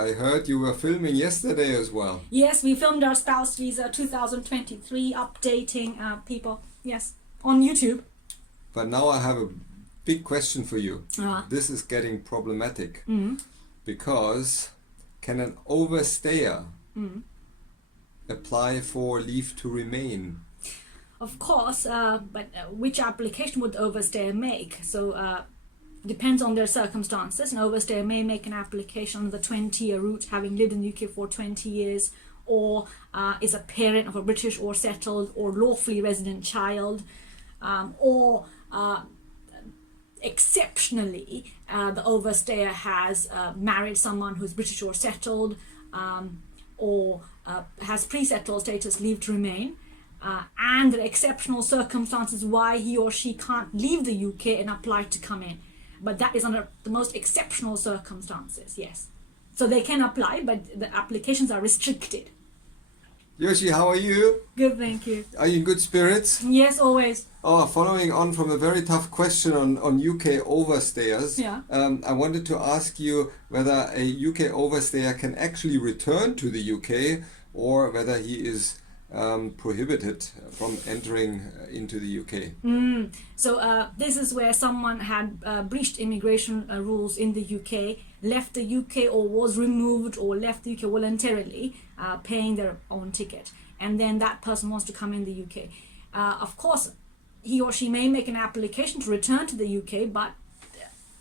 I heard you were filming yesterday as well. Yes, we filmed our spouse visa 2023, updating people, yes, on YouTube. But now I have a big question for you. This is getting problematic because can an overstayer apply for leave to remain? Of course, but which application would the overstayer make? So depends on their circumstances. An overstayer may make an application on the 20-year route, having lived in the UK for 20 years, or is a parent of a British or settled or lawfully resident child, or exceptionally the overstayer has married someone who's British or settled, or has pre-settled status, leave to remain, and the exceptional circumstances why he or she can't leave the UK and apply to come in. But that is under the most exceptional circumstances, yes. So they can apply, but the applications are restricted. Yoshi, how are you? Good, thank you. Are you in good spirits? Yes, always. Oh, following on from a very tough question on UK overstayers, I wanted to ask you whether a UK overstayer can actually return to the UK or whether he is prohibited from entering into the UK. So this is where someone had breached immigration rules in the UK, left the UK or was removed or left the UK voluntarily, paying their own ticket, and then that person wants to come in the UK. Of course, he or she may make an application to return to the UK, but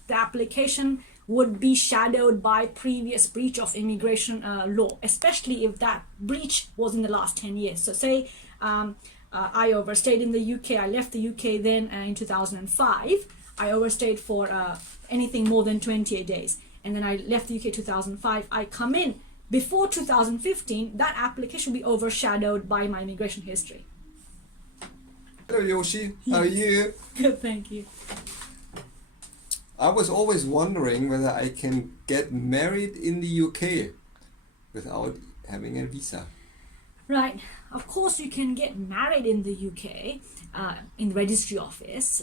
the application would be shadowed by previous breach of immigration law, especially if that breach was in the last 10 years. So say I overstayed in the UK, I left the UK then in 2005, I overstayed for anything more than 28 days, and then I left the UK 2005, I come in before 2015, that application will be overshadowed by my immigration history. Hello Yoshi, how are you? Good, thank you. I was always wondering whether I can get married in the UK without having a visa. Right, of course you can get married in the UK in the registry office,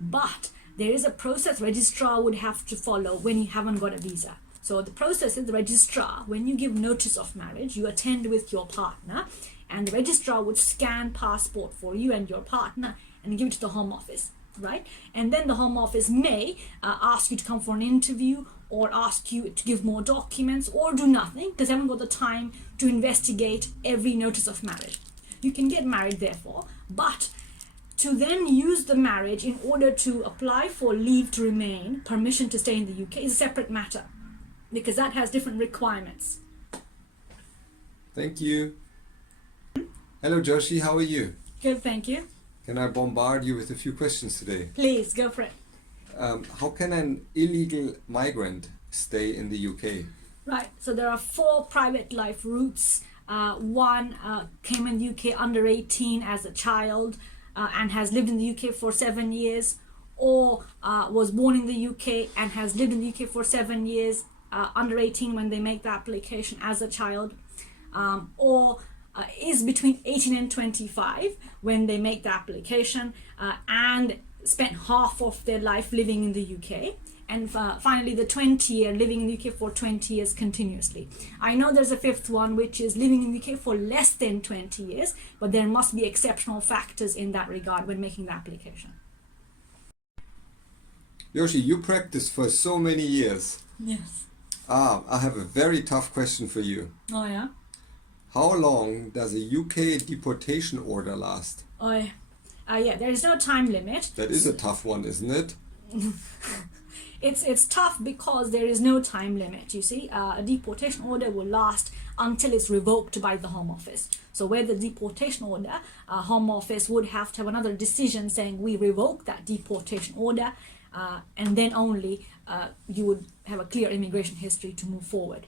but there is a process registrar would have to follow when you haven't got a visa. So the process is the registrar, when you give notice of marriage, you attend with your partner, and the registrar would scan passport for you and your partner and give it to the Home Office, right? And then the Home Office may ask you to come for an interview or ask you to give more documents or do nothing because they haven't got the time to investigate every notice of marriage. You can get married therefore, but to then use the marriage in order to apply for leave to remain, permission to stay in the UK, is a separate matter because that has different requirements. Thank you. Hello Joshi, how are you? Good, thank you. Can I bombard you with a few questions today? Please, go for it. How can an illegal migrant stay in the UK? Right, so there are 4 private life routes. One came in the UK under 18 as a child and has lived in the UK for 7 years, or was born in the UK and has lived in the UK for 7 years, under 18 when they make the application as a child, or is between 18 and 25 when they make the application and spent half of their life living in the UK, and finally the 20-year living in the UK for 20 years continuously. I know there's a 5th one which is living in the UK for less than 20 years, but there must be exceptional factors in that regard when making the application. Yoshi, you practiced for so many years. Yes. I have a very tough question for you. Oh yeah? How long does a UK deportation order last? Yeah, there is no time limit. That is a tough one, isn't it? It's tough because there is no time limit, you see. A deportation order will last until it's revoked by the Home Office. So where the deportation order, Home Office would have to have another decision saying we revoke that deportation order, and then only you would have a clear immigration history to move forward.